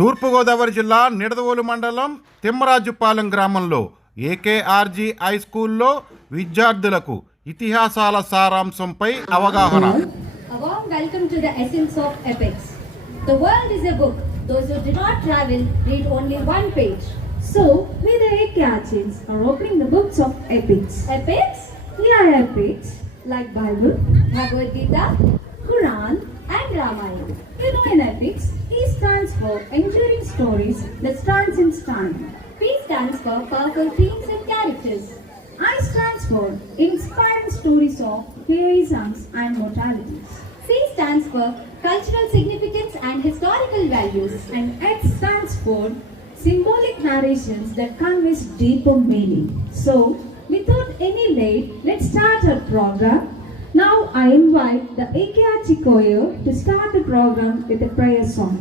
తూర్పుగోదావరి జిల్లా నిడదవోలు మండలం తిమ్మరాజుపాలెం గ్రామంలో ఏకేఆర్జీ హై స్కూల్లో విద్యార్థులకు ఇతిహాసాల సారాంశంపై అవగాహన. Welcome to the essence of epics. The world is a book. Those who do not travel read only one page. So, we the AKRGs are opening the books of epics. Epics? Yeah, epics. Like Bible, Bhagavad Gita, Quran, and Ramayana. You know, in epics, E stands for enduring stories that stands in time. P stands for powerful themes and characters. I stands for inspiring stories of heroisms and mortalities. C stands for cultural significance and historical values. And H stands for symbolic narrations that conveys deeper meaning. So, without any delay, let's start our program. Now I invite the AKRG choir to start the program with a prayer song.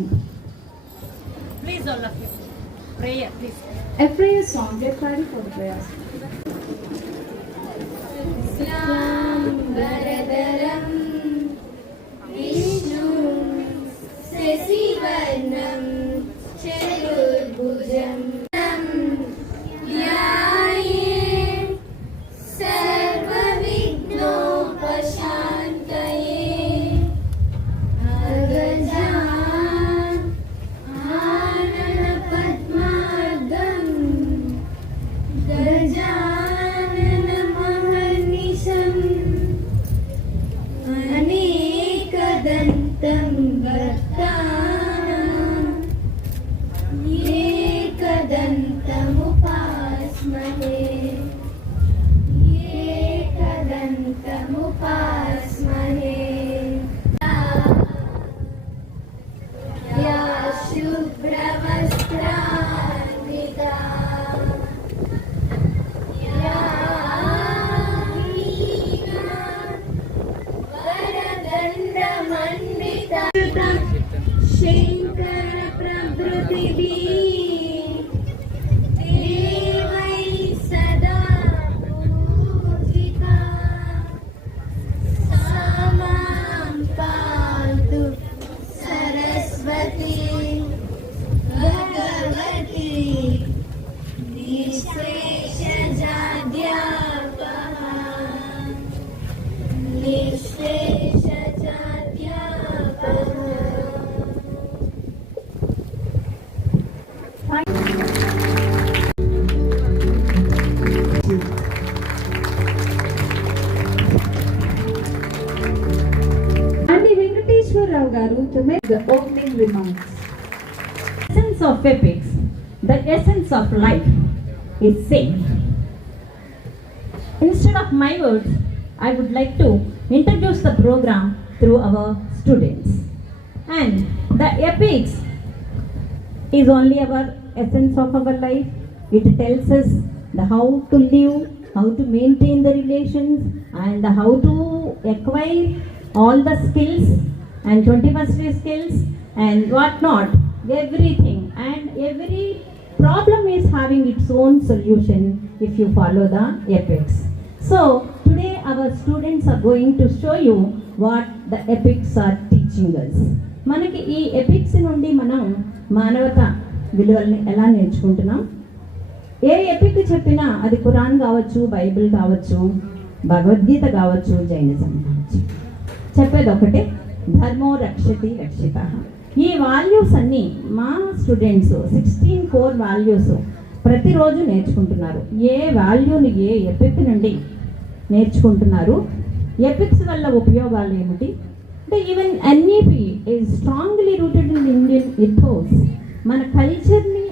Please, all of you. Prayer, please. A prayer song. Get ready for the prayer song. Varadaram Vishnu Sasivarnam Chaturbhujam To make the opening remarks. Essence of epics, the essence of life is same. Instead of my words, I would like to introduce the program through our students. And the epics is only our essence of our life. It tells us the how to live, how to maintain the relations, and how to acquire all the skills and 21st century skills and what not, everything, and every problem is having its own solution if you follow the epics. So today our students are going to show you what the epics are teaching us. మనకి ఈ ఎపిక్స్ నుండి మనం మానవత విలువల్ని ఎలా నేర్చుకుంటున్నాం? ఏ ఎపిక్ చెప్పినా అది ఖురాన్ కావచ్చు, బైబిల్ కావచ్చు, భగవద్గీత కావచ్చు, జైనిజం కావచ్చు, చెప్పేది ఒకటే, ధర్మో రక్షతి రక్షిత. ఈ వాల్యూస్ అన్నీ మా స్టూడెంట్స్ 16 కోర్ వాల్యూస్ ప్రతిరోజు నేర్చుకుంటున్నారు. ఏ వాల్యూని ఏ ఎపిక్ నుండి నేర్చుకుంటున్నారు, ఎపిక్స్ వల్ల ఉపయోగాలు ఏమిటి అంటే, even NEP is strongly rooted in Indian ethos. మన కల్చర్ని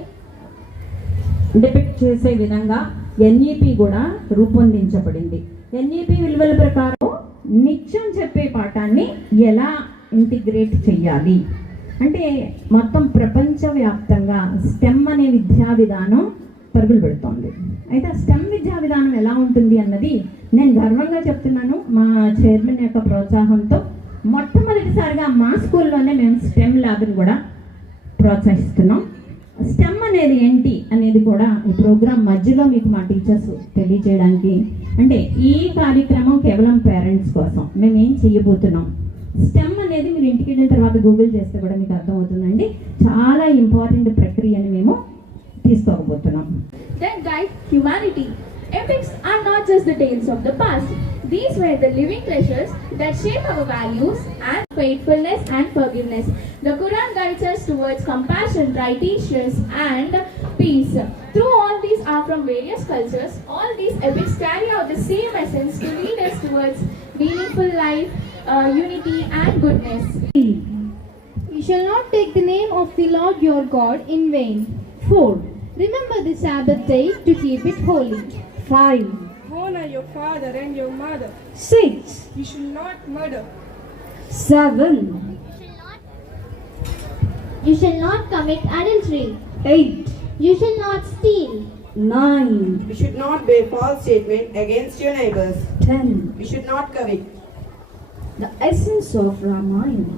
డిపెక్ట్ చేసే విధంగా ఎన్ఈపి కూడా రూపొందించబడింది. ఎన్ఈపి విలువల ప్రకారం నిత్యం చెప్పే పాఠాన్ని ఎలా ఇంటిగ్రేట్ చెయ్యాలి అంటే, మొత్తం ప్రపంచవ్యాప్తంగా స్టెమ్ అనే విద్యా విధానం పరుగులు పెడుతోంది. అయితే ఆ స్టెమ్ విద్యా విధానం ఎలా ఉంటుంది అన్నది నేను గర్వంగా చెప్తున్నాను. మా చైర్మన్ యొక్క ప్రోత్సాహంతో మొట్టమొదటిసారిగా మా స్కూల్లోనే మేము స్టెమ్ ల్యాబ్ని కూడా ప్రోత్సహిస్తున్నాం. స్టెమ్ అనేది ఏంటి అనేది కూడా ఈ ప్రోగ్రాం మధ్యలో మీకు మా టీచర్స్ తెలియజేయడానికి, అంటే ఈ కార్యక్రమం కేవలం పేరెంట్స్ కోసం మేము ఏం చేయబోతున్నాం, స్టెమ్ అనేది మీరు ఇంటికి వెళ్ళిన తర్వాత గూగుల్ చేస్తే కూడా మీకు అర్థమవుతుందండి. చాలా ఇంపార్టెంట్ ప్రక్రియని మేము తీసుకోకపోతున్నాం. Then guide humanity. Epics are not just the tales of the past. These were the living treasures that shape our values and faithfulness and forgiveness. The Quran guides us towards compassion, righteousness and peace. Through all these are from various cultures, all these epics carry out the same essence to lead us towards meaningful life, unity and goodness. You shall not take the name of the Lord your God in vain. 4, Remember the Sabbath day to keep it holy. 5, Honor your father and your mother. 6, You should not murder. 7, You shall not commit adultery. 8, You shall not steal. 9, You should not bear false statement against your neighbors. 10. You should not covet. The essence of Ramayana.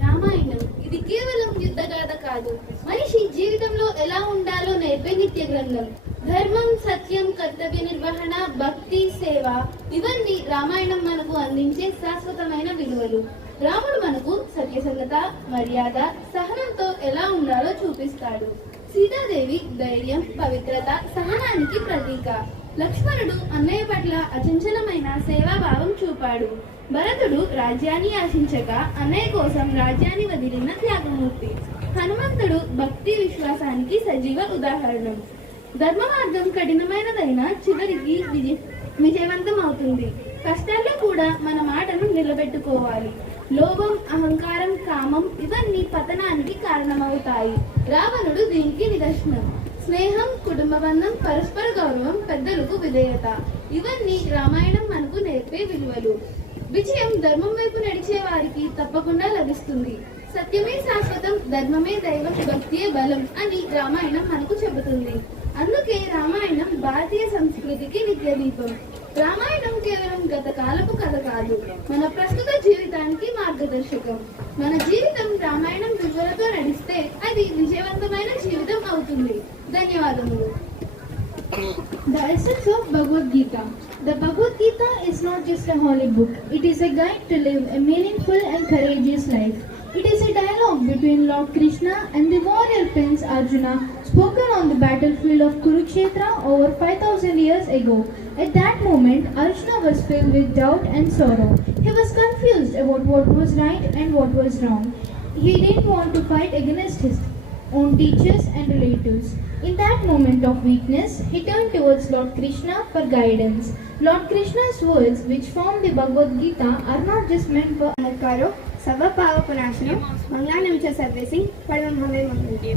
Ramayanam ఇది కేవలం యుద్ధగాథ కాదు, మనిషి జీవితంలో ఎలా ఉండాలో నేర్పే నిత్య గ్రంథం. ధర్మం, సత్యం, కర్తవ్య నిర్వహణ, భక్తి, సేవ ఇవన్నీ రామాయణం మనకు అందించే శాశ్వతమైన విలువలు. రాముడు మనకు సత్యసంధత, మర్యాద, సహనంతో ఎలా ఉండాలో చూపిస్తాడు. సీతాదేవి ధైర్యం, పవిత్రత, సహనానికి ప్రతీక. లక్ష్మణుడు అన్నయ్య పట్ల అచంచలమైన సేవాభావం చూపాడు. భరతుడు రాజ్యాన్ని ఆశించగా అన్నయ్య కోసం రాజ్యాన్ని వదిలిన త్యాగమూర్తి. హనుమంతుడు భక్తి, విశ్వాసానికి సజీవ ఉదాహరణం. ధర్మ మార్గం కఠినమైనదైనా చివరికి విజయవంతం అవుతుంది. కష్టాల్లో కూడా మన మాటను నిలబెట్టుకోవాలి. లోభం, అహంకారం, కామం ఇవన్నీ పతనానికి కారణమవుతాయి. రావణుడు దీనికి నిదర్శనం. స్నేహం, కుటుంబ బంధం, పరస్పర గౌరవం, పెద్దలకు విధేయత ఇవన్నీ రామాయణం మనకు నేర్పే విలువలు. విజయం ధర్మం వైపు నడిచే వారికి తప్పకుండా లభిస్తుంది. సత్యమే శాశ్వతం, ధర్మమే దైవం, భక్తియే బలం అని రామాయణం మనకు చెబుతుంది. అందుకే రామాయణం భారతీయ సంస్కృతికి నిత్య దీపం. రామాయణం కేవలం గత కాలపు కథ కాదు, మన ప్రస్తుత జీవితానికి మార్గదర్శకం. మన జీవితం రామాయణం విలువలతో నడిస్తే అది విజయవంతమైన జీవితం అవుతుంది. ధన్యవాదములు. The essence of Bhagavad Gita. The Bhagavad Gita is not just a holy book, it is a guide to live a meaningful and courageous life. It is a dialogue between Lord Krishna and the warrior prince Arjuna, spoken on the battlefield of Kurukshetra over 5,000 years ago. At that moment, Arjuna was filled with doubt and sorrow. He was confused about what was right and what was wrong. He didn't want to fight against his own teachers and relatives. In that moment of weakness, he turned towards Lord Krishna for guidance. Lord Krishna's words, which form the Bhagavad Gita, are not just meant for నమస్కారం. సర్వపావ పునాశనం, మంగళ నిమిష సర్వీసింగ్, పడవ హమే మంగళ.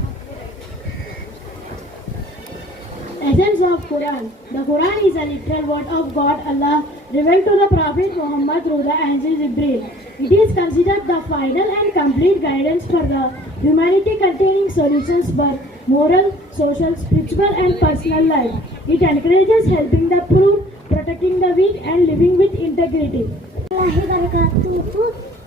Essence of Quran. The Quran is a literal word of God Allah revealed to the Prophet Muhammad through the angel Jibreel. It is considered the final and complete guidance for the humanity, containing solutions for moral, social, spiritual and personal life. It encourages helping the poor, protecting the weak and living with integrity.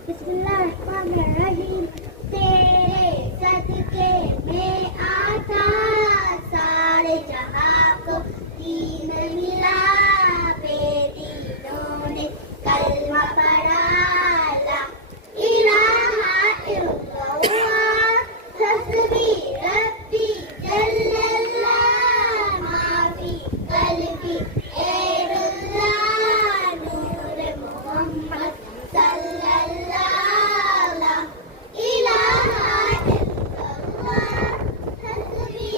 बिस्मिल्लाहिर्रहमानिर्रहीम। तेरे सदके में आता सारे जहां को दीन मिला, बेदीनों ने कलमा पढ़ा, ला इलाहा इल्लल्लाह, हस्बी रब्बी जल्लल्लाह, माफी कल्बी ऐरुल्लाह, नूर मोहम्मद सल्लल्लाह, इलाहा इल्लल्लाह, हस्बी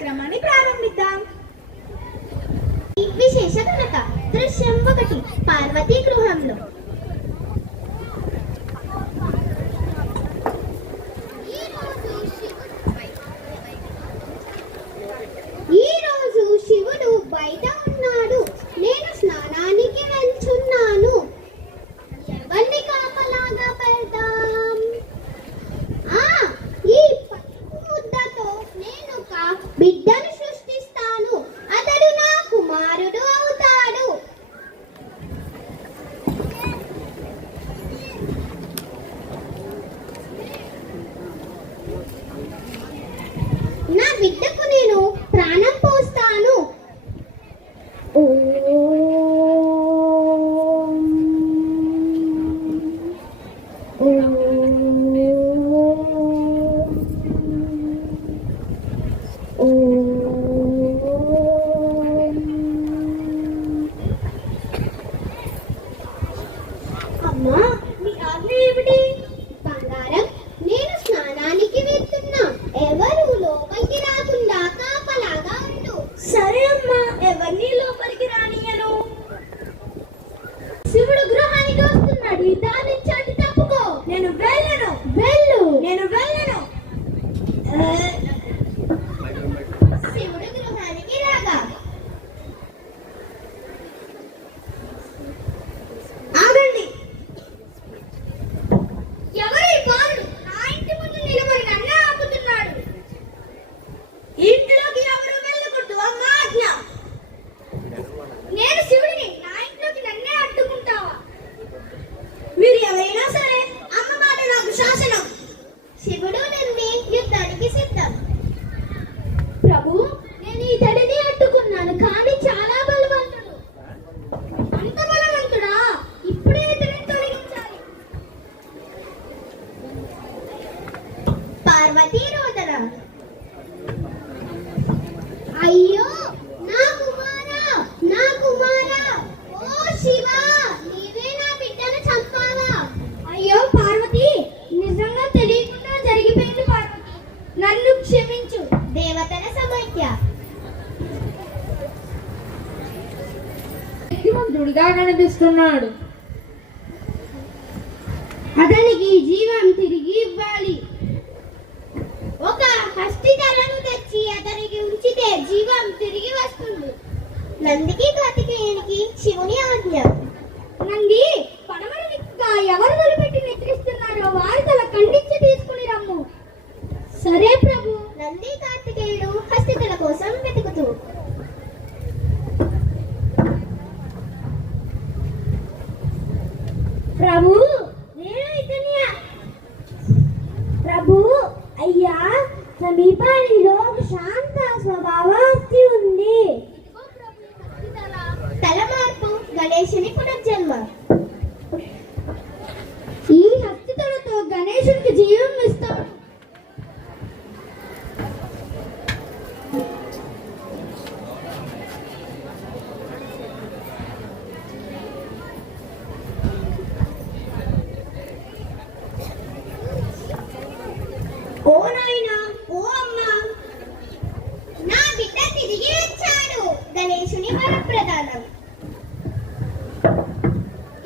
కార్యక్రమాన్ని ప్రారంభిద్దాం. విశేష ఘనత దృశ్యం 1 పార్వతీ గృహంలో. ఈరోజు శివుడు బయట ఉన్నాడు. నేను స్నానానికి వెళ్తున్నాను. ఎవరిని కాపలాగా పెడదాం? ఈ పసుపు ముద్దతో నేను ఒక బిడ్డను సృష్టిస్తాను. అతడు నా కుమారుడు అవుతాడు. నా బిడ్డకు నేను ప్రాణం పోస్తాను. అమ్మా, మీ ఆజ్ఞ ఏమిటి? బంగారం, నేను స్నానానికి వెళ్తున్నా. ఎవరు లోపలికి రాకుండా కాపలాగా ఉండు. సరే అమ్మా, ఎవరిని లోపలికి రానియను. శివుడు గృహానికి వస్తున్నాడు. దాని చాటి తప్పుకో. నేను వెళ్ళను. వెళ్ళు. నేను వెళ్ళను. శివుడు గృహానికి రాగా ఆగండి. ఎవరి బాలుడు నా ఇంటి ముందు నిలబడి నన్ను ఆపుతున్నాడు? ఇంట్లోకి ఎవరు వెళ్ళకూడదు. అమ్మా ఆజ్ఞ. నేను శివుడిని. నా ఇంట్లోకి నన్నే అడ్డుకుంటావా? మీరు ఎవరైనా సరే, అమ్మ మాట నాకు శాసనం. శివుడు నుండి యుద్ధానికి సిద్ధం. ప్రభు, నేను ఇతడిని అడ్డుకున్నాను, కానీ చాలా బలవంతుడు. అంత బలవంతుడా? ఇప్పుడే ఇతడిని తొలగించాలి. పార్వతీ రోదన. అయ్యో నా కుమారా, నా కుమారా! ఓ శివా, నీవే నా బిడ్డను చంపావా? అయ్యో పార్వతి, నిజంగా తెలియకుండా జరిగిపోయింది పార్వతి. నన్ను క్షమించు. దేవతల సమైక్య. శక్తివంతుడిగా కనిపిస్తున్నాడు. అతనికి జీవం తిరిగి ఇవ్వాలి. ఒక హస్తిదళను తెచ్చి అతనికి ఉంచితే జీవం తిరిగి వస్తుంది. నందికి కార్తికేయునికి శివుని ఆజ్ఞ. నంది, పడమర దిక్కుగా ఎవరు వదిలిపెట్టి నిద్రిస్తున్నారో వారి తల ఖండించి తీసుకుని రమ్ము. సరే ప్రభు. నంది కార్తికేయుడు హస్తిదళ కోసం వెతుకుతూ. ప్రభు, నేను ఇతనియా. ప్రభు, అయ్యా, సమీపానిలో ఒక శాంత స్వభావస్తి ఉంది. తల మార్పు గణేశుని పునర్జన్మ. ఈ హస్తితలతో గణేశునికి జీవం ఇస్తాడు. ఓ నాయనా, ఓ అమ్మా, నా బిడ్డ తిరిగి వచ్చాడు. గణేశుని వరప్రదానం.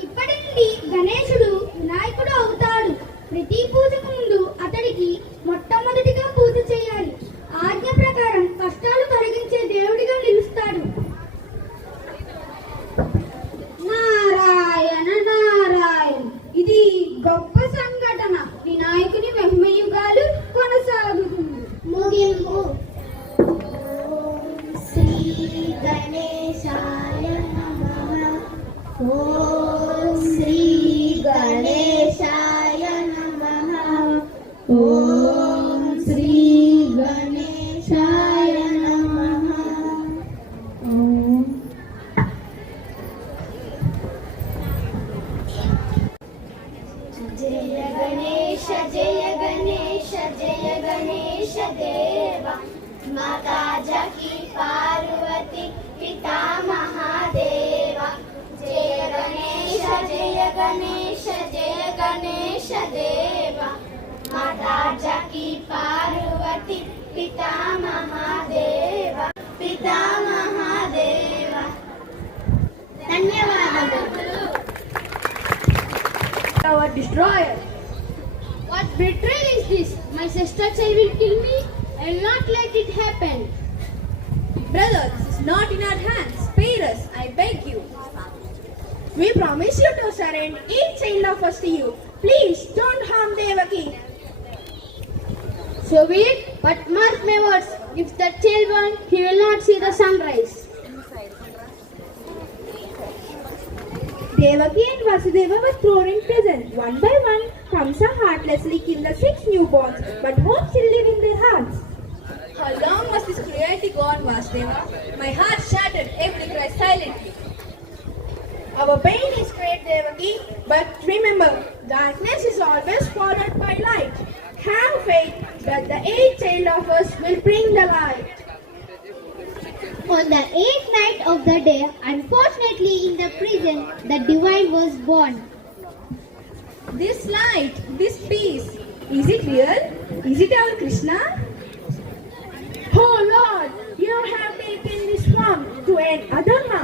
ఇప్పటి నుండి గణేశుడు వినాయకుడు అవుతాడు. ప్రతి పూజకు ముందు అతడికి మొట్టమొదటిగా పూజ చేయాలి. ఆజ్ఞ ప్రకారం కష్టాలు తొలగించే దేవుడిగా నిలుస్తాడు. నారాయణ నారాయణ. ఇది గొప్ప సంఘటన. వినాయకుని మహిమయుగాలు కొనసాగుతుంది. ముగింపు. శ్రీ గణేశాయ నమః. ఓం శ్రీ గణేశాయ నమః. ఓం శ్రీ గణేశాయ నమః. ఓం జయ గణేశ జయ గణేశ జయ గణేశ దేవ. మాతా జకి పార్వతి పితా మహాదేవ. జయ గణేశ జయ గణేశ జయ గణేశ దేవ. माता जकी पार्वती पिता महादेव पिता महादेव धन्यवादಗಳು. Our destroyer. What betrayal is this? My sister child will kill me. I will not let it happen. Brother, this is not in our hands. Spare us, I beg you. We promise you to surrender each child of us to you. Please don't harm Devaki. So be it, but mark my words. If that child wants, he will not see the sunrise. Devaki and Vasudeva were thrown in prison. One by one, Kamsa heartlessly killed the 6 newborns, but hope still lived in their hearts. How long must this cruelty go on, Vasudeva? My heart shattered, every cry silently. Our pain is great, Devaki, but remember, darkness is always followed by light. Have faith that the 8th child of us will bring the light. On the 8th night of the day, unfortunately in the prison, the divine was born. This light, this peace, is it real? Is it our Krishna? Oh Lord, you have taken this form to end Adharma.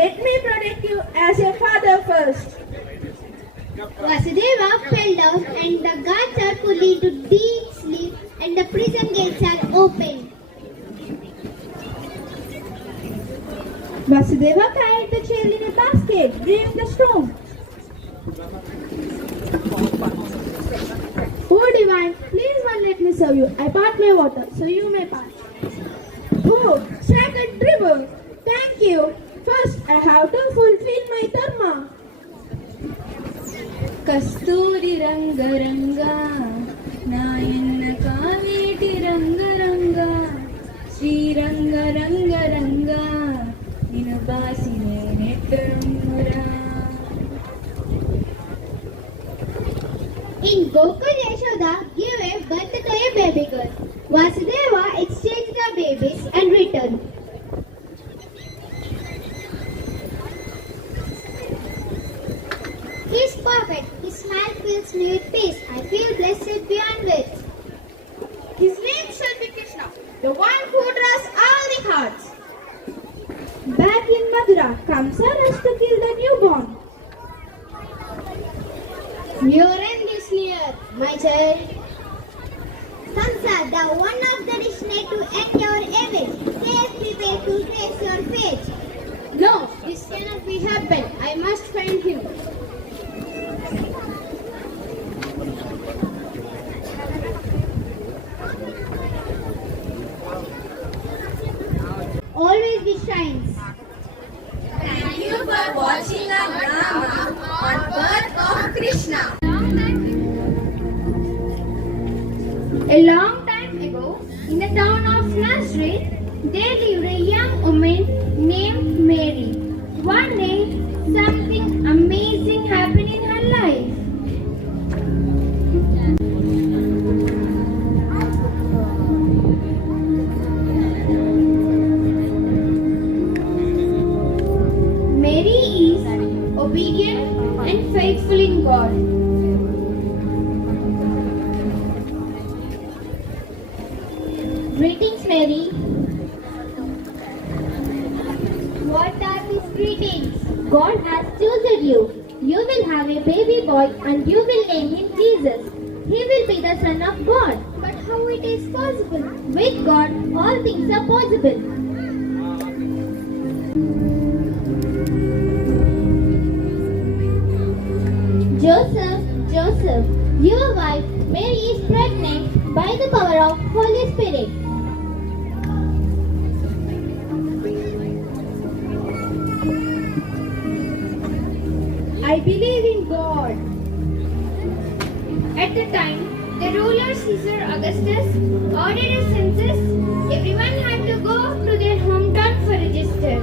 Let me protect you as your father first. Vasudeva fell down and the guards are put into deep sleep and the prison gates are opened. Vasudeva carried the child in a basket, braving the storm. Oh divine, please one let me serve you. I part my water, so you may pass. Oh, sacred river, thank you. First, I have to fulfill my dharma. కస్తూరి రంగ రంగ నాయన్న కావేటి రంగ రంగ శ్రీరంగ రంగ రంగ నిను బాసి నేనెట్టరురా. In Gokul, Yashoda gave birth to a baby girl. Vasudeva exchanged the babies and returned. He is perfect. His smile fills me with peace. I feel blessed beyond words. His name shall be Krishna, the one who draws all the hearts. Back in Mathura, Kamsa rushed to kill the newborn. Your end is near, my child. Kamsa, the one of the destiny to end your image. Stay prepared to face your fate. No, this cannot be happen. I must find him. Always be shines. Thank you for watching our drama on birth of Krishna. A long time ago, in the town of Nazareth, there lived a young woman named Mary. One day, something amazing happened in her life. Mary is obedient and faithful in God. Greetings, Mary. What are these greetings? God has chosen you. You will have a baby boy and you will name him Jesus. He will be the Son of God. But how it is possible? With God, all things are possible. Joseph, your wife Mary is pregnant by the power of Holy Spirit. I believe in God. At the time, the ruler Caesar Augustus ordered a census. Everyone had to go to their hometown for register.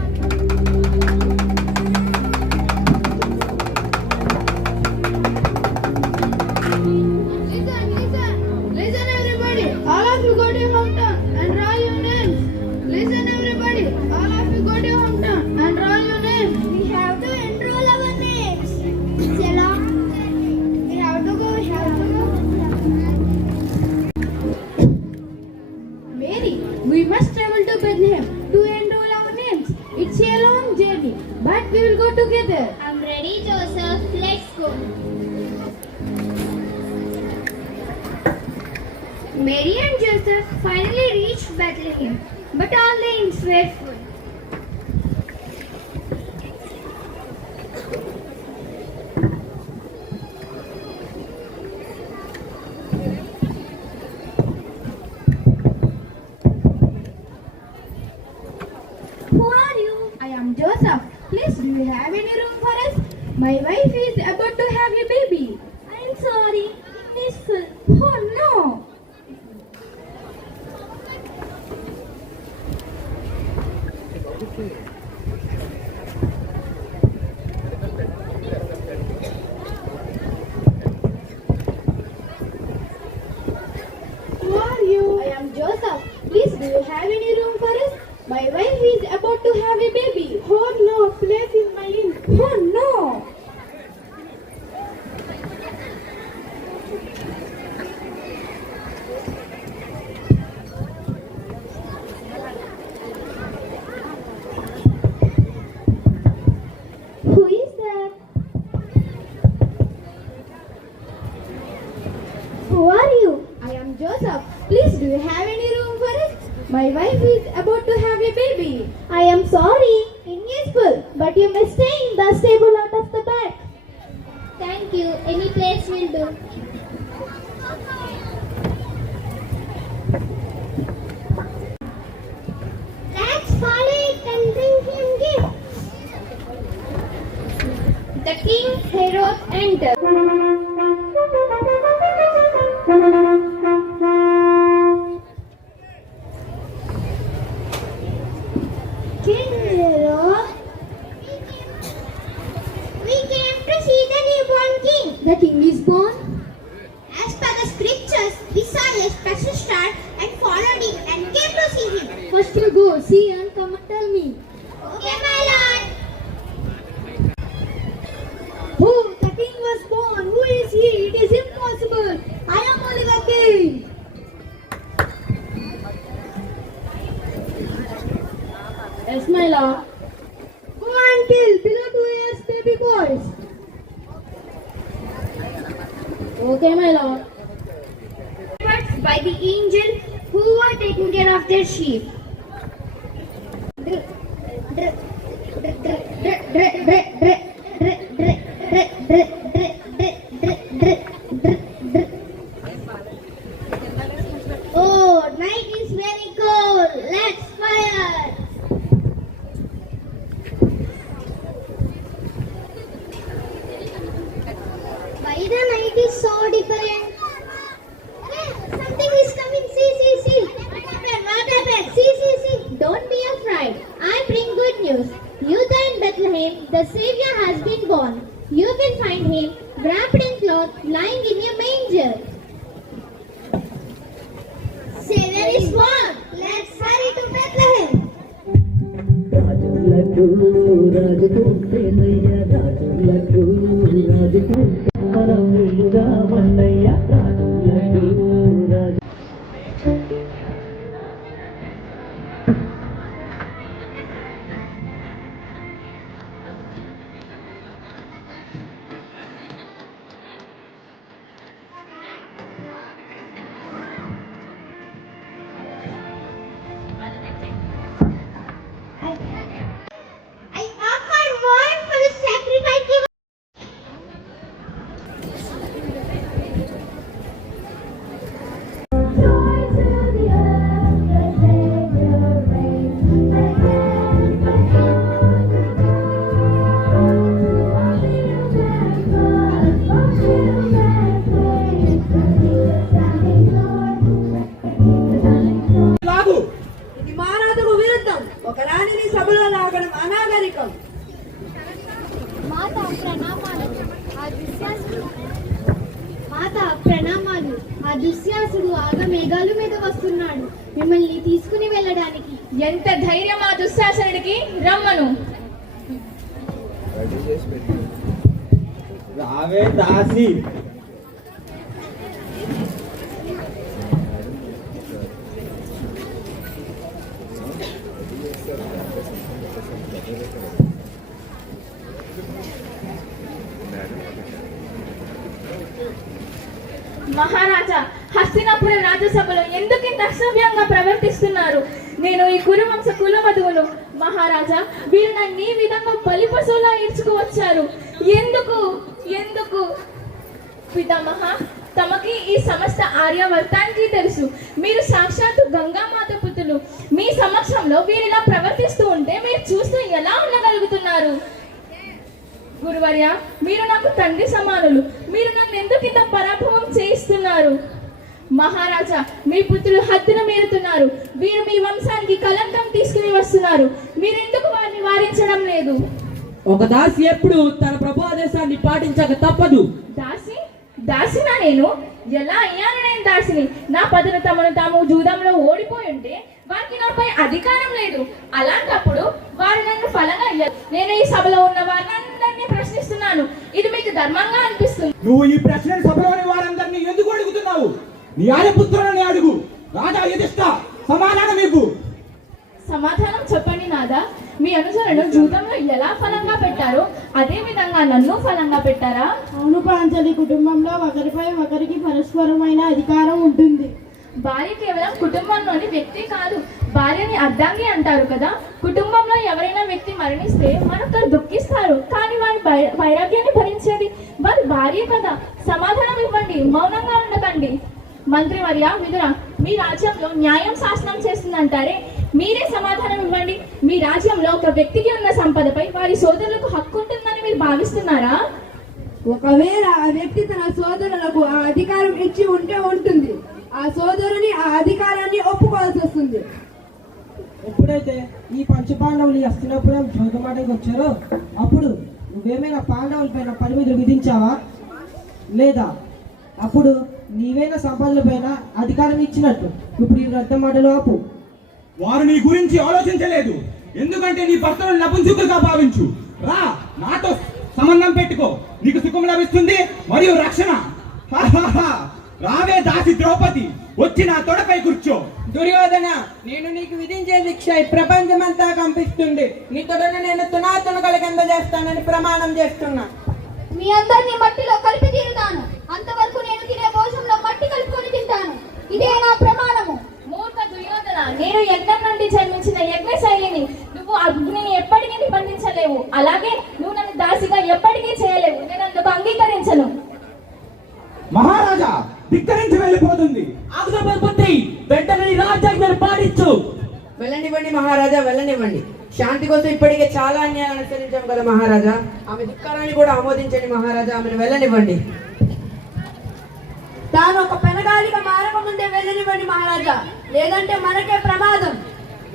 Listen everybody. All of you go to your hometown and roll your names. Listen everybody. All of you go to your hometown and roll your names. We have to enroll our names. It's a long journey. We have to go. together. I'm ready, Joseph. Let's go. Mary and Joseph finally reached Bethlehem, but all the inns were full. Who are you? I am Joseph. Please, do you have any room for us? My wife is about to have a baby. I am sorry. It's full. Oh no. Who are you? I am Joseph. Please, do you have any room for us? My wife is about to have a baby. Oh no, place in my inn. Oh no. Who is that? Who are you? I am Joseph. Please, do you have any room for us? My wife is about to have a baby. I am sorry. Inn is full, but you may stay in the stable out of the back. Thank you. Any place will do. Let's follow it and bring him gifts. The king Herod entered. King Herod, We came to see the newborn king. the king is born. As per the scriptures, we saw a special star and followed him and came to see him. First you go, see and come and tell me. Okay, my lord. Who? The king was born. Who is he? It is impossible. I am only the king. Yes, my lord. Go and kill below 2 years baby boys. Okay, my lord. By the angel who were taking care of their sheep. Oh, night is very cold. Let's fire. Why the night is so different? Something is coming. See. What happened? See. Don't be afraid. I bring good news. You in Bethlehem, the Savior has been born. You can find him wrapped in cloth, lying in a manger. Savior is born. Let's hurry to Bethlehem. రాజులకు రాజుకుంటేనయ్య రాజులకు రాజుకుంటే మనం వెలుగామన్నయ్య రాజులకు రాజు I offer more for the sacrifice given. బాబు ఇది మానవతకు విరుద్ధం. ఒక రాణిని సభలో లాగడం అనాగరికం. మాత ప్రణామాలు. ఆ దుశ్యాసుడు ఆగమేఘాల మీద వస్తున్నాడు మిమ్మల్ని తీసుకుని వెళ్ళడానికి. ఎంత ధైర్యం ఆ దుశ్శాసనుడికి! రమ్మను. రావే దాసి మహారాజా, హస్తినాపుర రాజ్యసభలో ఎందుకు ఇంత అసభ్యంగా ప్రవర్తిస్తున్నారు? నేను ఈ కురువంశ కులవధువును. మహారాజా, వీరు నన్ను ఈ విధంగా బలి పశువులా ఈడ్చుకువచ్చారు. ఎందుకు ఎందుకు? పితామహ, తమకి ఈ సమస్త ఆర్యవర్తానికి తెలుసు. మీరు సాక్షాత్తు గంగామాత పుత్రులు. మీ సమక్షంలో వీరు ఇలా ప్రవర్తిస్తూ ఉంటే మీరు చూస్తూ ఎలా ఉండగలుగుతున్నారు? గురువర్య, మీరు నాకు తండ్రి సమానులు. మీరు నన్ను ఎందుకు ఇంత పరాభవం చేయిస్తున్నారు? మహారాజా, మీ పుత్రులు హద్దున మీరుతున్నారు. వీరు మీ వంశానికి కలంకం తీసుకుని వస్తున్నారు. మీరెందుకు వారిని వారించడం లేదు? ఒక దాసి ఎప్పుడు తన ప్రభు ఆదేశాన్ని పాటించక తప్పదు. దాసి? దాసినా నేను? ఎలా అయ్యాను నేను దాసిని? నా పదులు తమను తాము జూదంలో ఓడిపోయి ఉంటే వారికి నాపై అధికారం లేదు. అలాంటప్పుడు వారు నన్ను ఫలంగా అయ్యారు. నేను ఈ సభలో ఉన్న వారిని ప్రశ్నిస్తున్నాను. ఇది మీకు ధర్మంగా అనిపిస్తుంది? నువ్వు ఈ ప్రశ్న సభలోని వారందరినీ ఎందుకు అడుగుతున్నావు? నీ ఆర్యపుత్రులని అడుగు. రాజా యుధిష్ఠ సమాధానం ఇవ్వు. సమాధానం చెప్పండి నాదా. మీ అనుచరులను జూదంలో ఎలా ఫలంగా పెట్టారో అదే విధంగా నన్ను ఫలంగా పెట్టారా? అవును పాంచాలి, కుటుంబంలో ఒకరిపై ఒకరికి పరస్పరమైన అధికారం ఉంటుంది. భార్య కేవలం కుటుంబంలోని వ్యక్తి కాదు, భార్యని అర్ధాంగి అంటారు కదా. కుటుంబంలో ఎవరైనా వ్యక్తి మరణిస్తే మరొకరు దుఃఖిస్తారు, కానీ వారి వైరాగ్యాన్ని భరించేది వారి భార్య కదా. సమాధానం ఇవ్వండి, మౌనంగా ఉండకండి. మంత్రివర్య, విదురా, మీ రాజ్యంలో న్యాయం శాసనం చేస్తుందంటారే, మీరే సమాధానం ఇవ్వండి. మీ రాజ్యంలో ఒక వ్యక్తికి ఉన్న సంపదపై వారి సోదరులకు హక్కు ఉంటుందని మీరు భావిస్తున్నారా? ఒకవేళ ఆ వ్యక్తి తన సోదరులకు ఆ అధికారం ఇచ్చి ఉంటే ఉంటుంది. ఆ సోదరుని ఆ అధికారాన్ని ఒప్పుకోవాల్సి వస్తుంది. ఎప్పుడైతే ఈ పంచపాండవులు ఈ హస్తినాపురం జోగమాటకి వచ్చారో అప్పుడు నువ్వేమైనా పాండవుల పైన పరిమితులు విధించావా? లేదా అప్పుడు నీవైనా సంపదల పైన అధికారం ఇచ్చినట్టు ఇప్పుడు ఈ రద్ద మాటలు ఆపు. వారు నీ గురించి ఆలోచించలేదు. ఎందుకంటే నీ భర్తను నపుంసకులుగా భావించు. రా, నాతో సంబంధం పెట్టుకో. నీకు సుఖం లభిస్తుంది మరియు రక్షణ. రావే దాసి ద్రౌపది, వచ్చి నా తొడపై కూర్చో. దుర్యోధన, నేను నీకు విధించే శిక్ష ఈ ప్రపంచమంతా కంపిస్తుంది. నీ తొడను నేను తునాతునకల కింద చేస్తానని ప్రమాణం చేస్తున్నా. మీ అందరినీ మట్టిలో కలిపి తీరుతాను. అంతవరకు నేను తినే భోజనంలో మట్టి కలుపుకొని తింటాను. ఇదే నా ప్రమాణము. మూర్ఖ దుర్యోధన, నేను యజ్ఞం నుండి జన్మించిన యజ్ఞశైలిని. నువ్వు అగ్నిని ఎప్పటికీ నిబంధించలేవు. అలాగే నువ్వు నన్ను దాసిగా ఎప్పటికీ చేయలేవు. నేను అందుకు అంగీకరించను. మహారాజా, ధిక్కరించి వెళ్ళిపోతుంది. వెంటనే రాజ్యాజ్ఞను పాటించు. వెళ్ళనివ్వండి మహారాజా, వెళ్ళనివ్వండి. శాంతి కోసం ఇప్పటికే చాలా అన్యాయాలు అనుసరించాం కదా మహారాజా. ఆమె ధిక్కారాన్ని కూడా ఆమోదించండి మహారాజా. ఆమెను వెళ్ళనివ్వండి. తాను ఒక పెనగాలిగా మారక ముందే వెళ్ళనివ్వండి మహారాజా, లేదంటే మనకే ప్రమాదం.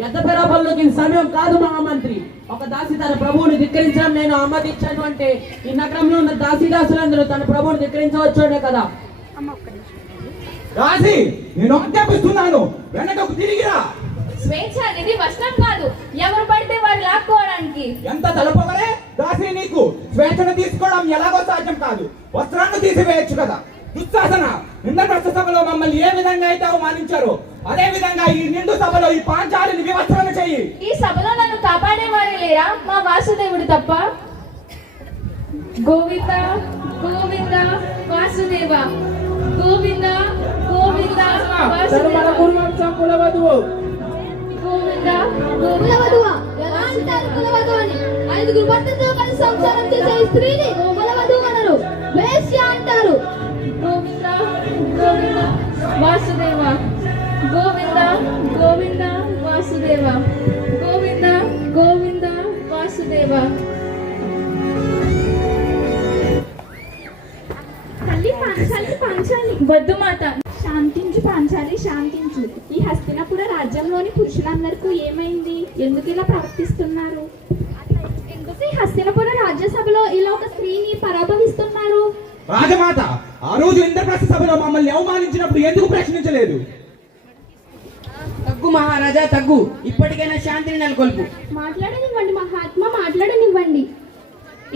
యుద్ధ ప్రలోభంలోకి సమయం కాదు మహామంత్రి. ఒక దాసి తన ప్రభువుని ధిక్కరించడం నేను ఆమోదించాను అంటే ఈ నగరంలో ఉన్న దాసీదాసులందరూ తన ప్రభువుని ధిక్కరించవచ్చునే కదా. దాసి, నేను ఆజ్ఞాపిస్తున్నాను, వెనకకు తిరిగిరా. స్వేచ్ఛ అనేది వస్త్రం కాదు, ఎవరు పడితే వారు లాక్కోవడానికి. ఎంత తలపవరే దాసి, నీకు స్వేచ్ఛను తీసుకోవడం ఎలాగో సాధ్యం కాదు. వస్త్రాన్ని తీసివేయచ్చు కదా. దుశ్శాసన, ఇంద్రప్రస్థ సభలో మమ్మల్ని ఏ విధంగా అయితే అవమానించారో అదే విధంగా ఈ నిండు సభలో ఈ పాంచాలిని వివస్త్రణ చెయ్యి. ఈ సభలో నన్ను కాపాడేవారే లేరా? మా వాసుదేవుడు తప్ప. గోవింద గోవింద వాసుదేవ, గోవింద గోవింద వాసుదేవ. కులవధువు గోవింద కులవధువా? ఎలా అంటారు కులవధువు అని? 5 భర్తలతో కలిసి సంసారం చేసే ఈ స్త్రీని కులవధువు అనరు, వేశ్య అంటారు. గోవింద గోవింద వాసుదేవ, గోవింద గోవింద వాసుదేవ, గోవింద గోవింద వాసుదేవ. తల్లి పాంచాలి, పాంచాలి, వద్దు మాత. శాంతించు పాంచాలి, శాంతించు. ఈ హస్తినాపుర రాజ్యంలోని పురుషులందరికీ ఏమైంది? ఎందుకు ఇలా ప్రవర్తిస్తున్నారు? ఎందుకు ఈ హస్తినాపుర రాజ్యసభలో ఇలా ఒక స్త్రీని పరాభవిస్తున్నారు? రాజమాత, ఆ రోజు ఇంద్రప్రస్థ సభలో మమ్మల్ని అవమానించినప్పుడు ఎందుకు ప్రశ్నించలేదు? తగ్గు మహారాజా, తగ్గు. ఇప్పటికైనా శాంతిని నెలకొల్పు. మాట్లాడనివ్వండి మహాత్మా, మాట్లాడనివ్వండి.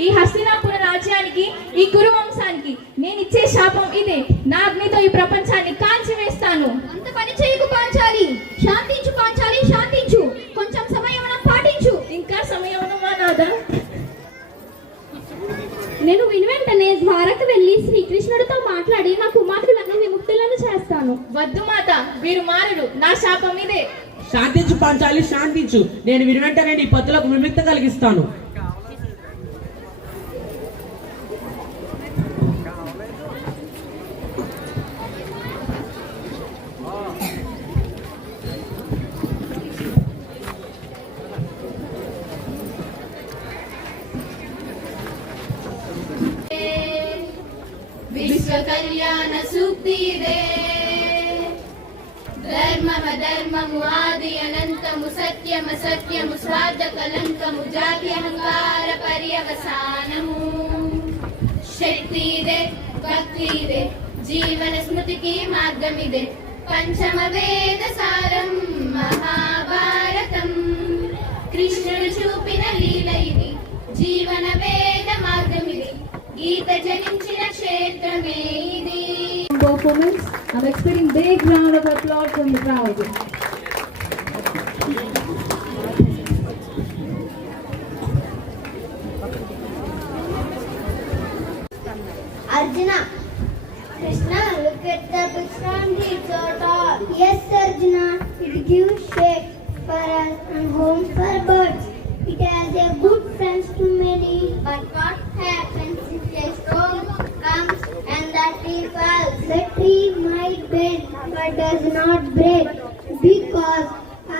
ఈ హస్తినాపుర రాజ్యానికి, ఈ కురు వంశానికి నేను ఇచ్చే శాపం ఇదే. నా అగ్నితో ఈ ప్రపంచాన్ని కాల్చి వేస్తాను. అంత పని చేయకు పాంచాలి. శాంతించు పాంచాలి, శాంతించు. కొంచెం సమయం పాటించు. ఇంకా సమయం నాదా? నేను వెంటనే ద్వారకు వెళ్ళి శ్రీకృష్ణుడితో మాట్లాడి నా కుమారులను విముక్తి చేస్తాను. వద్దు మాత, వీరు మారడు. నా శాపం ఇదే. శాంతించు పాంచాలి, శాంతించు. నేను వీరి వెంటనే నీ పతులకు విముక్త కలిగిస్తాను. విశ్వ కళ్యాణ సూక్తిదే. ధర్మము ఆది అనంతము, సత్యము సత్యము, స్వార్థ కలంకము, జాతి అహంకార పర్యవసానము. శక్తిదే, భక్తిదే, జీవన స్మృతికి మార్గమిదే. పంచమ వేద సారం మహాభారతం. కృష్ణుడు చూపిన లీల ఇది, జీవన వేద మార్గమిది. గీత జనించిన క్షేత్రమే ఇది. Performance. I'm expecting big round of applause from the crowd. Arjuna. Krishna, look at the big strong trees so tall. Yes, Arjuna, it gives shade for us and home for birds. It has a good friends to many. But what happens if a storm comes and the tree falls? The tree might bend but does not break because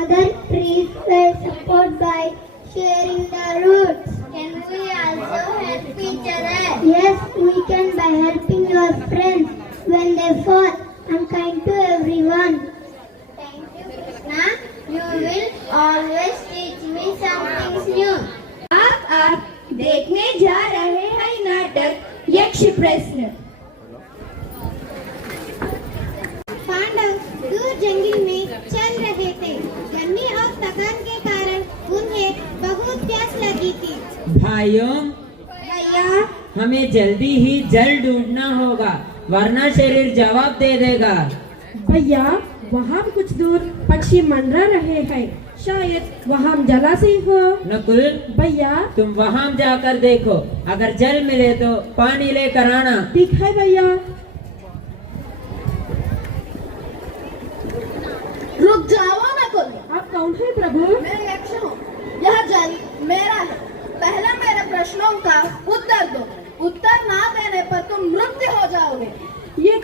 other trees were supported by sharing the roots. Can we also help each other? Yes, we can by helping your friends when they fall and kind to everyone. Thank you, Krishna. You will always teach me something new. आप देखने जा रहे हैं नाटक यक्ष प्रश्न. पांडव दूर जंगल में चल रहे थे. गर्मी और थकान के कारण उन्हें बहुत प्यास लगी थी. भाइयों, भैया, हमें जल्दी ही जल ढूंढना होगा, वरना शरीर जवाब दे देगा। भैया, वहाँ कुछ दूर पक्षी मंडरा रहे हैं, शायद वहाँ जलाशय हो। नकुल, भैया, तुम वहाँ जाकर देखो, अगर जल मिले तो पानी लेकर आना। ठीक है भैया। रुक जाओ नकुल। आप कौन है प्रभु? मैं यक्ष हूँ। यह जल मेरा है। पहले मेरे प्रश्नों का उत्तर दो। उत्तर ना देने पर तुम मृत्यु हो जाओगे। ये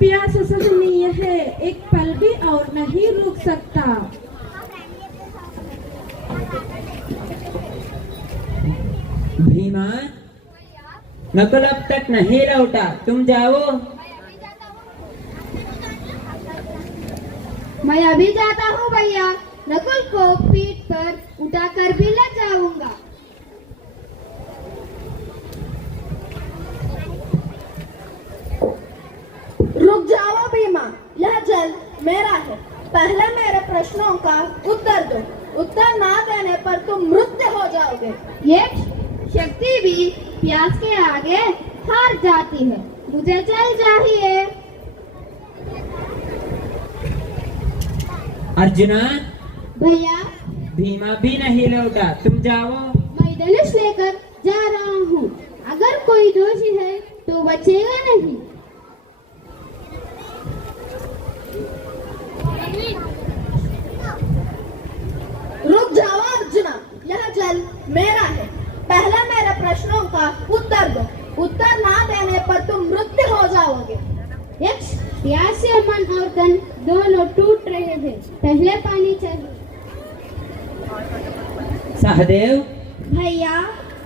प्यास सहनीय है, एक पल भी और नहीं रुक सकता। भीमा, नकुल अब तक नहीं लौटा, तुम जाओ। मैं अभी जाता हूँ भैया। नकुल को पीठ पर उठाकर भी ले जाऊंगा। रुक जाओ भीमा, यह जल मेरा है। पहले मेरे प्रश्नों का उत्तर दो। उत्तर ना देने पर तुम मृत्यु हो जाओगे। ये शक्ति भी प्यास के आगे हार जाती है। मुझे जल चाहिए। अर्जुना, भैया, भीमा भी नहीं लौटा, तुम जाओ। मैं धनुष लेकर जा रहा हूँ। अगर कोई दोषी है तो बचेगा नहीं। रुक जाओ अर्जुना, यह जल मेरा है। पहले मेरे प्रश्नों का उत्तर दो। उत्तर ना देने पर तुम मृत्यु हो जाओगे। यक्ष, प्यास से मन और तन दोनों टूट रहे हैं। पहले पानी चाहिए। सहदेव, भैया,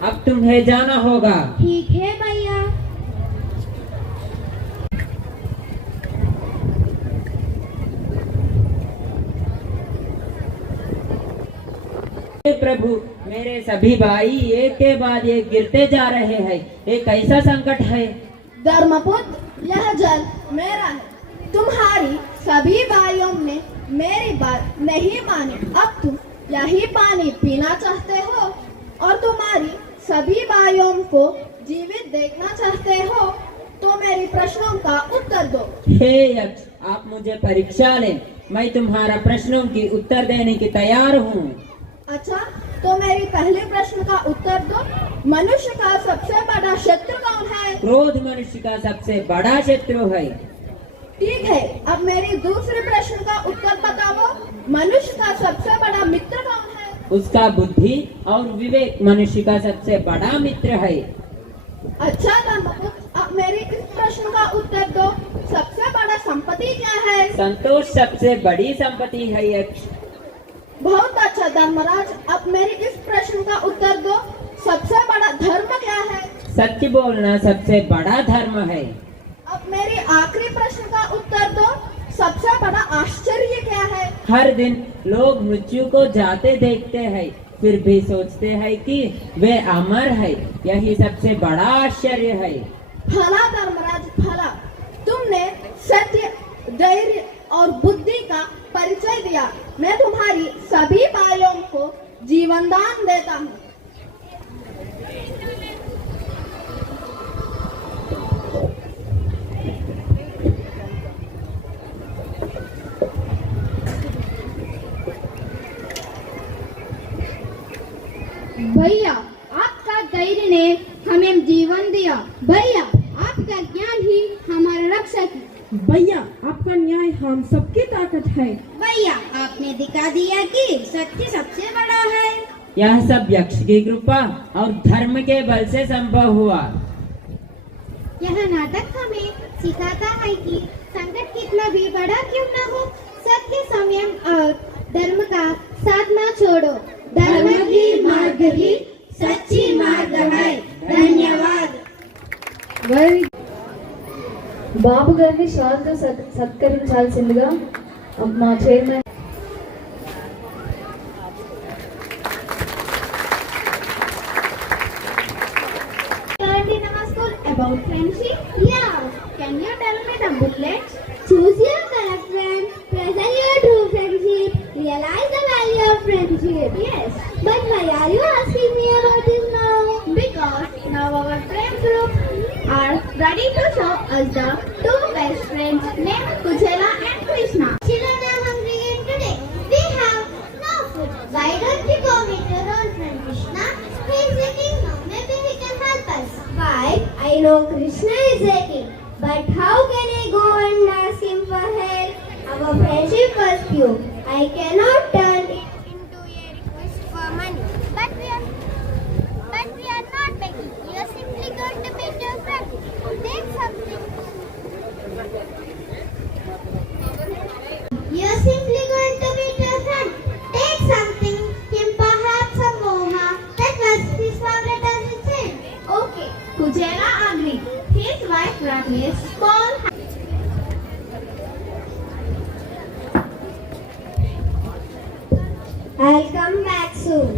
अब तुम्हें जाना होगा। ठीक है भैया। प्रभु, मेरे सभी भाई एक के बाद एक गिरते जा रहे हैं, ये कैसा संकट है? धर्मपुत्र, यह जल मेरा है। तुम्हारी सभी भाइयों ने मेरी बात नहीं मानी। अब तुम यही पानी पीना चाहते हो और तुम्हारी सभी भाइयों को जीवित देखना चाहते हो, तो मेरी प्रश्नों का उत्तर दो। हे यक्ष, आप मुझे परीक्षा लें, मैं तुम्हारा प्रश्नों की उत्तर देने की तैयार हूँ। अच्छा, तो मेरी पहले प्रश्न का उत्तर दो। मनुष्य का सबसे बड़ा शत्रु कौन है? क्रोध मनुष्य का सबसे बड़ा शत्रु है। ठीक है, अब मेरी दूसरे प्रश्न का उत्तर बताओ। मनुष्य का सबसे बड़ा मित्र कौन है? उसका बुद्धि और विवेक मनुष्य का सबसे बड़ा मित्र है। अच्छा धर्मपुत्र, अब मेरी इस प्रश्न का उत्तर दो। सबसे बड़ा संपत्ति क्या है? संतोष सबसे बड़ी संपत्ति है यक्ष। बहुत अच्छा धर्मराज, अब मेरी इस प्रश्न का उत्तर दो। सबसे बड़ा धर्म क्या है? सत्य बोलना सबसे बड़ा धर्म है। अब मेरी आखिरी प्रश्न का उत्तर दो। सबसे बड़ा आश्चर्य क्या है? हर दिन लोग मृत्यु को जाते देखते हैं, फिर भी सोचते हैं कि वे अमर है। यही सबसे बड़ा आश्चर्य है। भला धर्मराज भला, तुमने सत्य, धैर्य और बुद्धि का परिचय दिया। मैं तुम्हारी सभी बातों को जीवन दान देता हूँ। भैया, आपका धैर्य ने हमें जीवन दिया। भैया, आपका ज्ञान ही हमारा रक्षक है। भैया, आपका न्याय हम सबकी ताकत है। भैया, आपने दिखा दिया कि सत्य सबसे बड़ा है। यह सब यक्ष की कृपा और धर्म के बल से संभव हुआ। यह नाटक हमें सिखाता है कि संकट कितना भी बड़ा क्यों न हो, सत्य, संयम और धर्म का साथ न छोड़ो। धर्म की मार्ग ही सच्ची मार्ग है। धन्यवाद। బాబు గారిని షాల్తో సత్కరించాల్సిందిగా మా chairman. Learned in our school about friendship? Yeah. Can you tell me the bullet? Choose your correct friend. Present your true friendship. Realize the value of friendship. Yes. But why are you asking me about this now? Because now our friend group are ready to show us the two best friends named Kujala and Krishna. Children are hungry and today we have no food. Why don't you go meet your old friend Krishna? He is eating now. Maybe he can help us. Why? I know Krishna is eating. But how can I go and ask him for help? Our friendship was pure. I cannot turn it into a request for money. But we are not begging. You are simply going to meet your friend. Take something. You are simply going to meet your friend. Take something. Him perhaps a moha. That was his favorite as it said. Okay. Kujala agreed. His wife brought a small. I'll come back soon.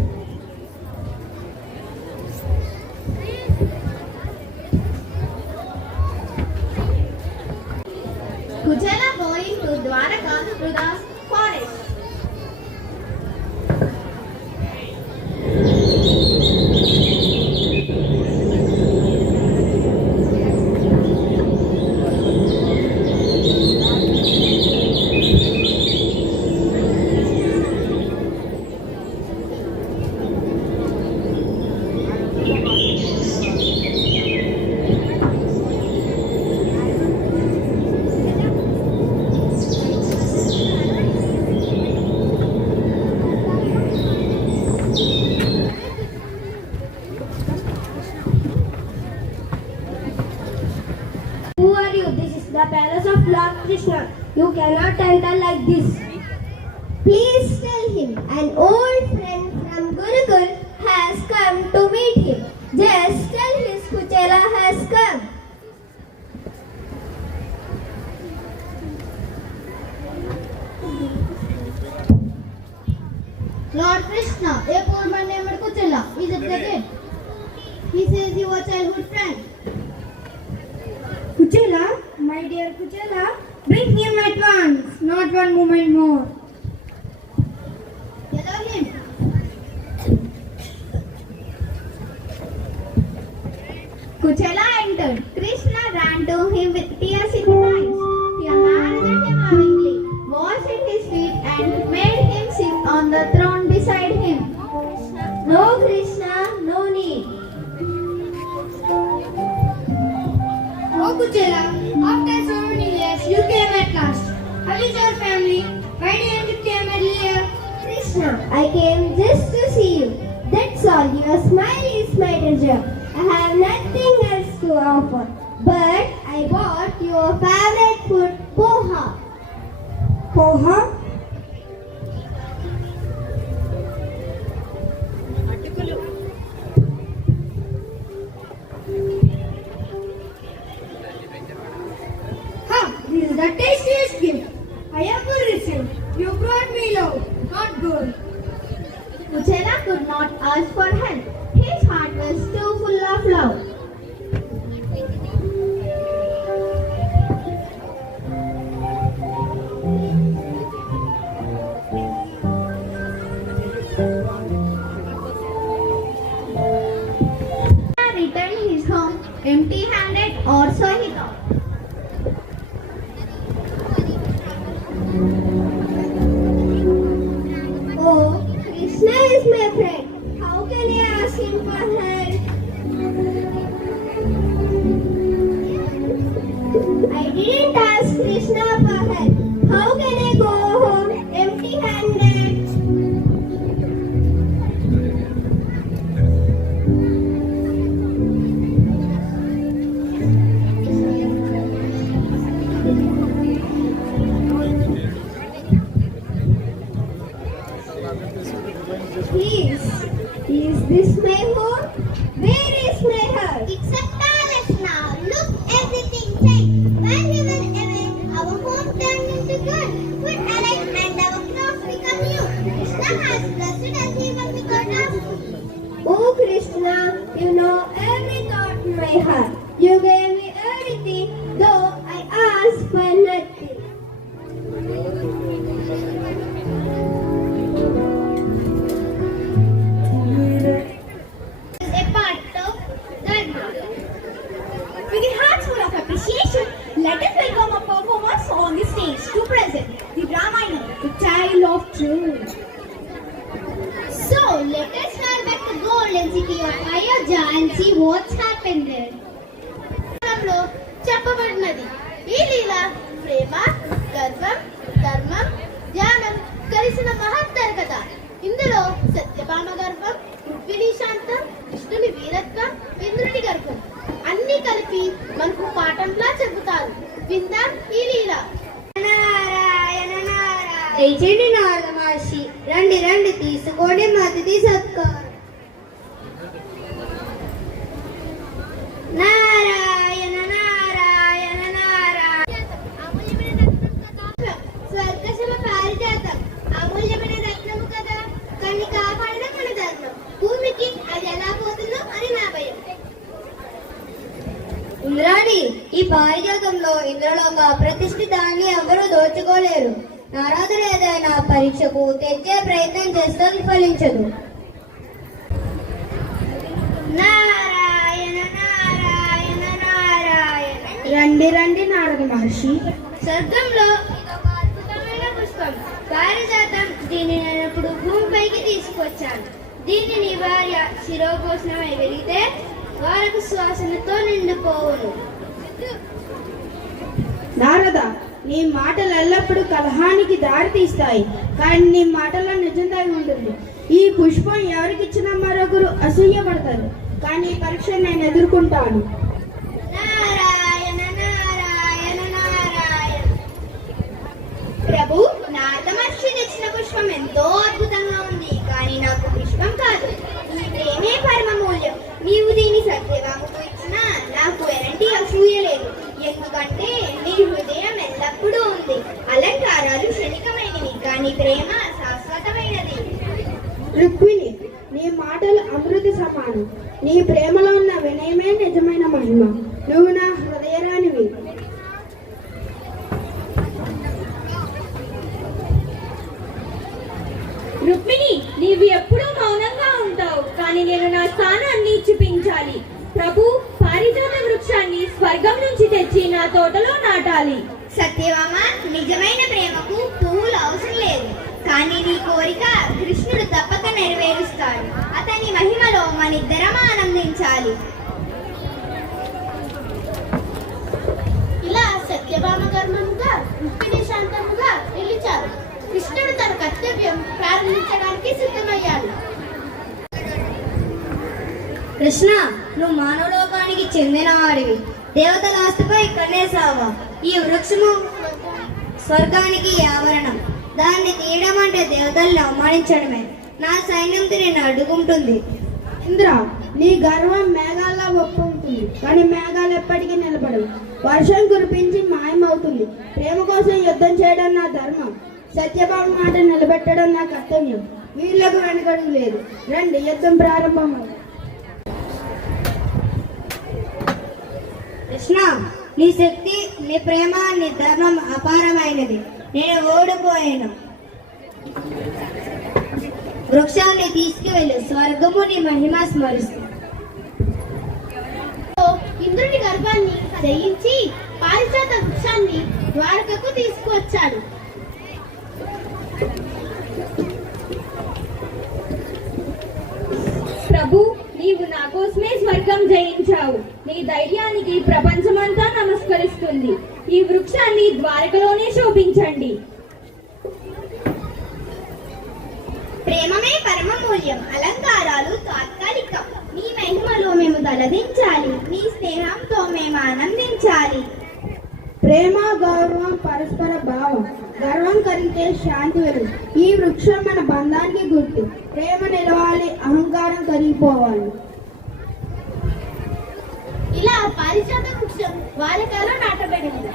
Kujala going to Dwaraka to the forest. Who are you? This is the palace of Lord Krishna. You cannot enter like this. Please tell him an old friend from Gurukul has come to meet him. Just tell his Kuchala has come. Lord Krishna, a poor man named Kuchala, is at the gate. He says you are childhood friend. Kuchala, my dear Kuchala, bring him at once, not one moment more. Allow him. Kuchala entered. Krishna ran to him with tears in his eyes. He embraced him lovingly, washed his feet and made him sit on the throne beside him. No Krishna, no need. Oh Kuchala, after so many years you came How is your family? Why didn't you come earlier? Krishna, I came just to see you. That's all. Your smile is my treasure. I have nothing else to offer. But I bought your favorite food, poha. Poha? This is the tastiest gift I ever received. You brought me love, not gold. Uchela could not ask for help. His heart was too full of love. Returned his home empty-handed, or so he thought. Oh, Krishna is my friend. How can I ask him for help? I didn't ask Krishna for help. How can I go home empty-handed? Please, is this my home? Where is my heart? It's a palace now. Look, everything changed. When we were away, our home turned into gold. Food arrived and our clothes become new. Krishna has blessed us even without asking. Oh Krishna, you know every thought in my heart. You gave me everything, though I asked for nothing. A part of Dharma. With a heart full of appreciation, let us welcome our performers on the stage to present the Ramayana, the tale of truth. So, let us head back to the golden city of Ayodhya and see what's happened there. చెప్పబడినది ఈ లీల ప్రేమ, గర్వం, ధర్మం, జ్ఞానం కలిసిన మహత్తర కథ. ఇందులో సత్యభామ గర్వం, రుక్మిణి శాంతం, కృష్ణుని వీరత్వం, ఇంద్రుడి గర్వం అన్ని కలిపి మనకు పాఠంలా చెబుతారు. విందాం ఈ లీల. దయచేయండి నారద మహర్షి, రండి రండి తీసుకోండి అతిథి సత్కారం. నారాయణ నారాయణ నారాయణ. స్వర్గశమ పారిజాతం అమూల్యమైన రత్నము కదా, కానీ కాపాడడం మన ధర్మం. భూమికి అది ఎలా పోతుందో అని నా భయం. ఇంద్రాణి, ఈ పారిజాతంలో ఇంద్రలోక ప్రతిష్ఠితాన్ని ఎవరూ దోచుకోలేరు. నారదుడు ఏదైనా పరీక్షకు తెచ్చే ప్రయత్నం చేస్తే విఫలించదు. నారాయణ నారాయణ నారాయణ. రండి రండి నారద మహర్షి. స్వర్గంలో ఇదొక అద్భుతమైన పుష్పం, పారిజాతం. దీన్ని నేను ఇప్పుడు భూమిపైకి తీసుకొచ్చాను. దీనిని భార్య శిరోభూషణమై వెలిగితే వారికి శ్వాసనతో నిండిపోవును. నారద, నీ మాటలు ఎల్లప్పుడూ కలహానికి దారి తీస్తాయి, కానీ నీ మాటల్లో నిజం దాగి ఉంటుంది. ఈ పుష్పం ఎవరికిచ్చినా మరొకరు అసూయపడతారు, కానీ ఈ పరీక్ష నేను ఎదుర్కొంటాను. నారాయణ నారాయణ నారాయణ. ప్రభు, నారద మహర్షి తెచ్చిన పుష్పం ఎంతో అద్భుతంగా ఉంది, కానీ నాకు పుష్పం కాదు, నీ ప్రేమే పరమ మూల్యం. నీవు దీన్ని సత్యభామకు ఇచ్చినా నాకు ఎలాంటి అసూయ లేదు, ఎందుకంటే నీ హృదయం ఎల్లప్పుడూ ఉంది. అలంకారాలు క్షణికమైనవి, కానీ ప్రేమ శాశ్వతమైనది. రుక్మిణి, నీ మాటలు అమృత సమానం. నీ ప్రేమలో ఉన్న వినయమే నిజమైన మహిమ. నువ్వు నా హృదయరానివి. రుక్మిణి, నీవు ఎప్పుడూ మౌనంగా ఉంటావు, కానీ నేను నా స్థానాన్ని చూపించాలి. ప్రభు, పారిజాత వృక్షాన్ని స్వర్గం నుంచి తెచ్చి నా తోటలో నాటాలి. సత్యభామ, నిజమైన ప్రేమకు పువ్వులు అవసరం లేదు, కానీ నీ కోరిక కృష్ణుడు తప్పక నెరవేరుస్తాడు. అతని మహిమలో మనిద్దరం ఆనందించాలి. ఇలా సత్యభామ గర్వముగా, రుక్మిణి శాంతముగా కృష్ణుడు తన కర్తవ్యం ప్రారంభించడానికి సిద్ధమయ్యాడు. కృష్ణ, నువ్వు మానవలోకానికి చెందినవాడివి. దేవతల ఆస్తిపై కన్నేసావా? ఈ వృక్షము స్వర్గానికి ఆవరణం. దాన్ని తీయడం అంటే దేవతల్ని అవమానించడమే. నా సైన్యం నిన్ను అడ్డుకుంటుంది. ఇంద్ర, నీ గర్వం మేఘాల్లో ఒప్పుకుంటుంది, కానీ మేఘాలు ఎప్పటికీ నిలబడవు. వర్షం కురిపించి మాయమవుతుంది. ప్రేమ కోసం యుద్ధం చేయడం నా ధర్మం. సత్యభామ మాట నిలబెట్టడం నా కర్తవ్యం. వీళ్ళకు వెనకడుగు లేదు. రండి, యుద్ధం ప్రారంభం. కృష్ణ, నీ శక్తి, నీ ప్రేమ, నీ ధర్మం అపారమైనది. నేను ఓడిపోయాను. వృక్షాన్ని తీసుకువెళ్ళు, స్వర్గము నీ మహిమ స్మరిస్తుంది. ఇంద్రుని గర్వాన్ని జయించి పారిజాత వృక్షాన్ని ద్వారకకు తీసుకువచ్చాడు. ప్రభు, నీవు నా కోసమే స్వర్గం జయించావు. నీ ధైర్యానికి ప్రపంచమంతా నమస్కరిస్తుంది. ఈ వృక్షాన్ని ద్వారకలోనే శోభించండి. ప్రేమమే పరమ మూల్యం, అలంకారాలు తాత్కాలికం. నీ మహిమలో మేము తలదించాలి, నీ స్నేహంతో మేము ఆనందించాలి. ప్రేమ, గౌరవం, పరస్పర భావం. గర్వం కలిగితే శాంతి వెలుగు. ఈ వృక్షం మన బంధానికి గుర్తు. ప్రేమ నిలవాలి, అహంకారం కరిగిపోవాలి. ఇలా పారిజాత వృక్షం ద్వారకలో నాటబడింది.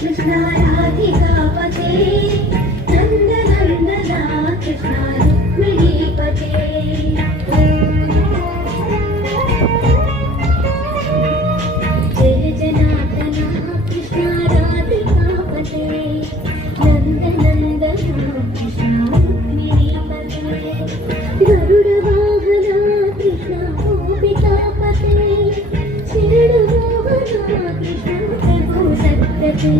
కృష్ణ రాధికాపతే నందనందన కృష్ణ రుక్మిణీపతే జయ జనార్దన కృష్ణ రాధికాపతే నందనందన కృష్ణ రుక్మిణీపతే గరుడ వాహన కృష్ణ గోపికాపతే శిరుడు మోహన కృష్ణ సత్యతే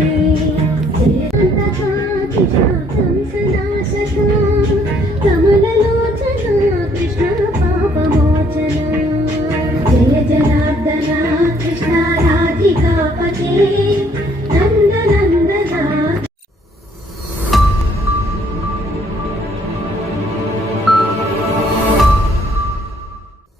కృష్ణ